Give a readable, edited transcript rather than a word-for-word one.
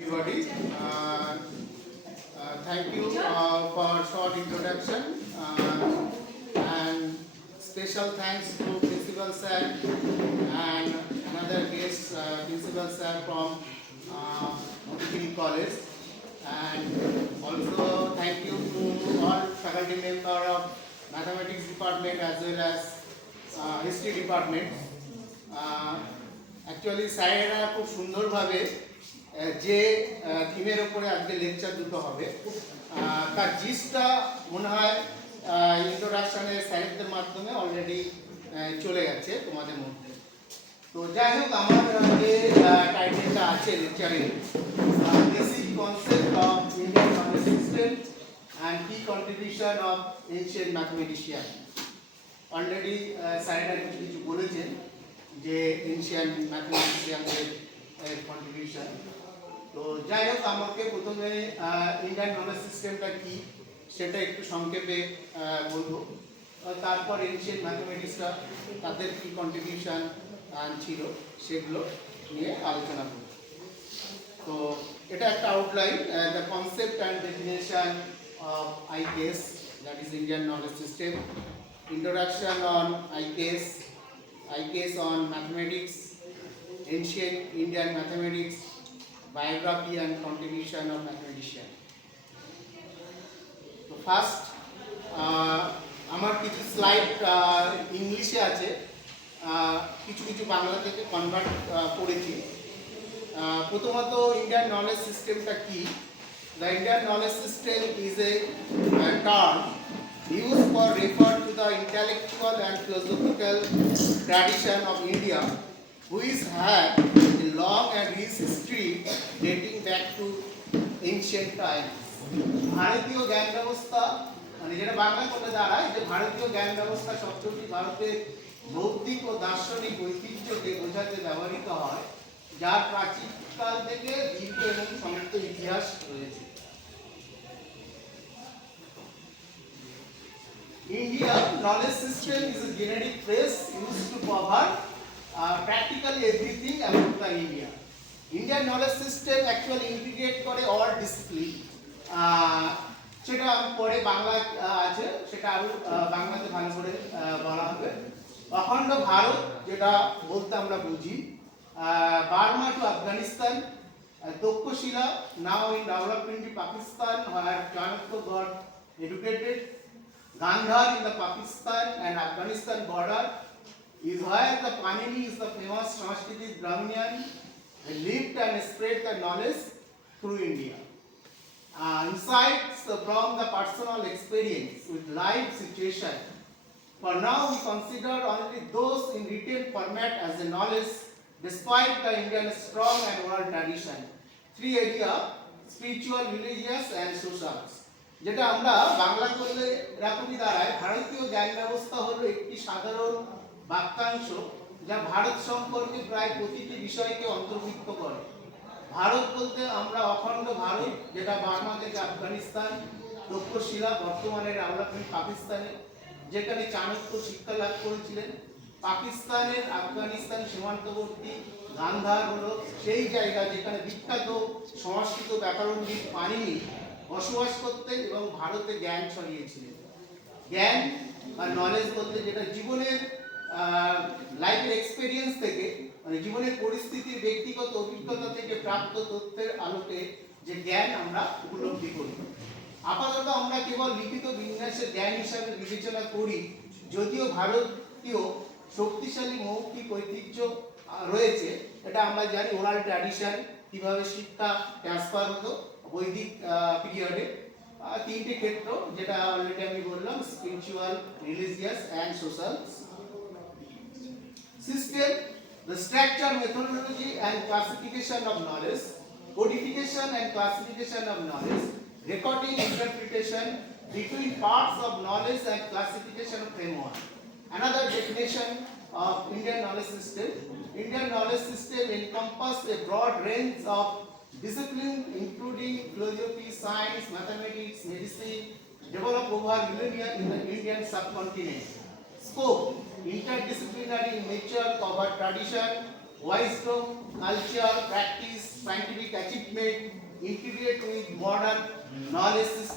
Everybody, thank you for short introduction and special thanks to Principal Sir and another guest, Principal Sir from Degree College, and also thank you to all faculty member of Mathematics Department as well as History Department. Actually স্যারেরা খুব সুন্দরভাবে যে থিমের ওপরে আজকে lecture দুটো হবে তার জিসটা মনে হয় ইন্ট্রোডাকশনের স্যারেদের মাধ্যমে অলরেডি চলে গেছে তোমাদের মধ্যে। তো যাই হোক, আমার যে টাইটেলটা আছে লেকচারে, basic concept of Indian knowledge system and কি contribution of ancient mathematician. Already স্যারেরা কিছু কিছু বলেছেন যে এনশিয়ান্ট ম্যাথমেটিশিয়ানদের কন্ট্রিবিউশন। তো যাই হোক, আমাকে প্রথমে ইন্ডিয়ান নলেজ সিস্টেমটা কি সেটা একটু সংক্ষেপে বলবো, তারপর এনশিয়েন্ট ম্যাথমেটিক্সটা তাদের কি কন্ট্রিবিউশন ছিল সেগুলো নিয়ে আলোচনা করব। তো এটা একটা outline, the concept and definition of IKS, that is Indian knowledge system, introduction on IKS on mathematics, ancient Indian mathematics, biography and contribution of mathematician. So first, আমার কিছু স্লাইড ইংলিশে আছে, কিছু কিছু বাংলা থেকে কনভার্ট করেছি। প্রথমত ইন্ডিয়ান নলেজ সিস্টেমটা কি? The Indian knowledge system is a term used for refer to the intellectual and philosophical tradition of India, which had a long and rich history dating back to ancient times. ভারতীয় জ্ঞান ব্যবস্থা, মানে যেটা বাংলা করলে দাঁড়ায় যে ভারতীয় জ্ঞান ব্যবস্থা শব্দটি ভারতের বৌদ্ধিক ও দার্শনিক ঐতিহ্যকে বোঝাতে ব্যবহৃত হয়, যার প্রাচীনকাল থেকে দীর্ঘ এবং সমৃদ্ধ ইতিহাস রয়েছে। Indian knowledge system is a generic phrase used to cover practically everything about the India. Indian knowledge system actually integrate করে all discipline. সেটা পরে বাংলা আছে, সেটা আরো বাংলাতে ভালো করে বলা হবে। অখণ্ড ভারত যেটা বলতে আমরা বুঝি, Burma to Afghanistan, Taxila now in developing Pakistan where Chanakya got educated, Gandhar in the Pakistan and Afghanistan border is where the Panini is the famous Sanskrit Brahminian lived and spread the knowledge through India. Insights from the personal experience with life situation. For now we consider only those in written format as a knowledge despite the Indian strong and oral tradition. Three areas: spiritual, religious and social. যেটা আমরা বাংলা করলে এরকমই দাঁড়ায়, ভারতীয় জ্ঞান ব্যবস্থা হলো একটি সাধারণ বাক্যাংশ যা ভারত সম্পর্কে প্রায় প্রতিটি বিষয়কে অন্তর্ভুক্ত করে। ভারত বলতে আমরা অখণ্ড ভারত, যেটা বার্মা থেকে আফগানিস্তান, তক্ষশিলা বর্তমানে ডেভেলপিং পাকিস্তানে, যেখানে চাণক্য শিক্ষা লাভ করেছিলেন। পাকিস্তানের আফগানিস্তান সীমান্তবর্তী গান্ধার হলো সেই জায়গা যেখানে বিখ্যাত সংস্কৃত ব্যাকরণবিদ পাণিনি বসবাস করতেন এবং ভারতে জ্ঞান ছড়িয়েছিলেন। জ্ঞান বা নলেজ বলতে যেটা জীবনের লাইফের এক্সপেরিয়েন্স থেকে, মানে জীবনের পরিস্থিতির ব্যক্তিগত অভিজ্ঞতা থেকে প্রাপ্ত তথ্যের আলোকে যে জ্ঞান আমরা উপলব্ধি করি। আপাতত আমরা কেবল লিখিত বিন্যাসের জ্ঞান হিসাবে বিবেচনা করি, যদিও ভারতীয় শক্তিশালী মৌখিক ঐতিহ্য রয়েছে। এটা আমরা জানি, ওরাল ট্র্যাডিশন, কিভাবে শিক্ষা ট্রান্সফার হতো বৈদিক পিরিয়ডে। তিনটি ক্ষেত্র যেটা অলরেডি আমি বললাম, spiritual, religious and social. System, the structure, methodology and classification of knowledge, codification and classification of knowledge, recording, interpretation between parts of knowledge and classification framework. Another definition of Indian knowledge system: Indian knowledge system encompasses a broad range of disciplines including philosophy, science, mathematics, medicine, developed over millennia in the Indian subcontinent. Scope: interdisciplinary in nature, cover tradition, wisdom, culture, practice, scientific achievement integrate with modern knowledge system.